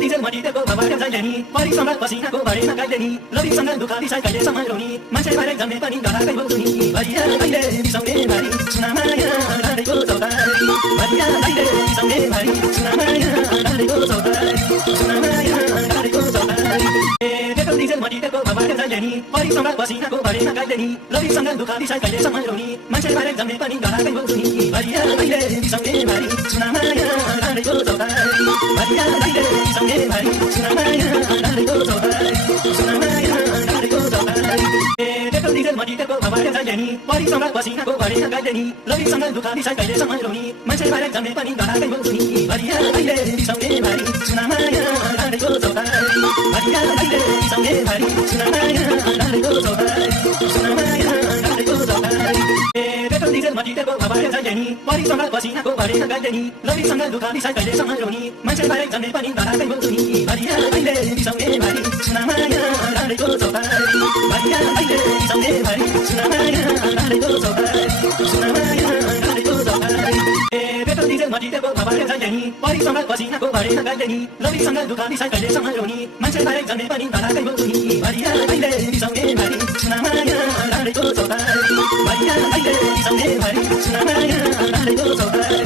diesel मटितेको भवाका जाइलेनी परिसँग पसिनाको भरेमा गाइलेनी रविसँग दुखाली साइ कहिले सम्हालोनी मान्छे बारे जन्मे पनि गराकै बोल्छुनी भरिया अहिले बिसाउने भारी सुनामाया डालेको चौतारी भरिया अहिले बिसाउने भारी सुनामाया डालेको चौतारी सुनामाया डालेको चौतारी पेट्रोल डिजेल मटितेको भवाका जाइलेनी परिसँग पसिनाको भरेमा गाइलेनी रविसँग दुखाली साइ कहिले सम्हालोनी मान्छे बारे जन्मे पनि गराकै बोल्छुनी भरिया अहिले बिसाउने भारी सुनामाया डालेको चौतारी भरिया अहिले बिसाउने भारी सुनामाया डालेको चौतारी सुनामाया डालेको चौतारी पेट्रोल डिजेल मटितेको भवाका जाइलेनी परिसँग पसिनाको भरेमा गाइलेनी रविसँग दुखाली साइ कहिले सम्हालोनी मान्छे बारे जन्मे पनि गराकै बोल्छुनी भरिया अहिले बिसाउने भारी सुनामाया डालेको चौतारी भरिया अहिले बिसाउने भारी सुनामाया डालेको चौतारी सुनामाया डालेको चौतारी पेट्रोल डिजेल मटितेको भवाका जाइलेनी परिसँग पसिनाको भरेमा गाइलेनी रविसँग दुखाली साइ कहिले सम्हालोनी मान्छे बारे जन्मे पनि गराकै बोल्छुनी भरिया अहिले बिसाउने भारी सुनामाया डालेको चौतारी भरिया अहिले बिसाउने भारी सुनामाया डालेको चौतारी सुनामाया डालेको चौतारी पेट्रोल डिजेल मटितेको भवाका जाइलेनी परिसँग पसिनाको भरेमा गाइलेनी रविसँग दुखाली साइ कहिले सम्हालोनी मान्छे बारे जन्मे पनि गराकै बोल्छुनी भरिया अहिले बिसाउने भारी सुनामाया डालेको चौतारी भरिया अहिले बिसाउने भारी सुनामाया डालेको चौतारी